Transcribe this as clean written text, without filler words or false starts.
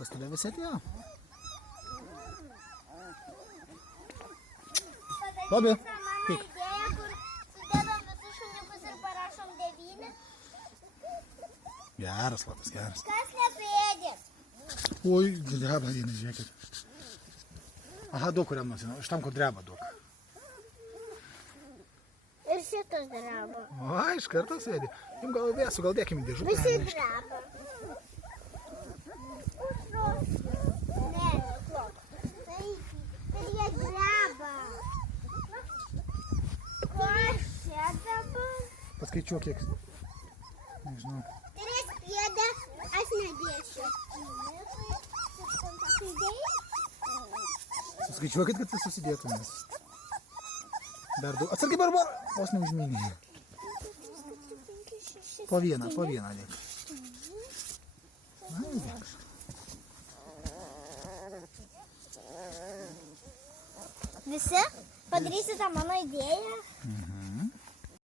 Pas tave visi atėjo. Lobi, Mano idėja, kur sudėdam visus šuniukus ir parašom 9. Geras, Lobis, geras. Kas nesuėdės? Oi, dreba vienas, žiūrėkit. Aha, daug kuriam nors, iš tam, kur dreba daug. Ir šitas draba. O, iš karto sėdi. Jums gal vėsų, gal dėkim į dėžutę. Visi draba. Ne, neklok. Tai ir jie draba. Ko čia dabar? Paskaičiuok kiek. Nežinau. 3 pėdą aš nedėsiu. Suskaičiuokit, kad visi susidėtumės. Dar daug. Atsargiai, Barbara. Vos neužmynė. Po vieną dėk. Na, dėk. Visi padarysite mano idėją.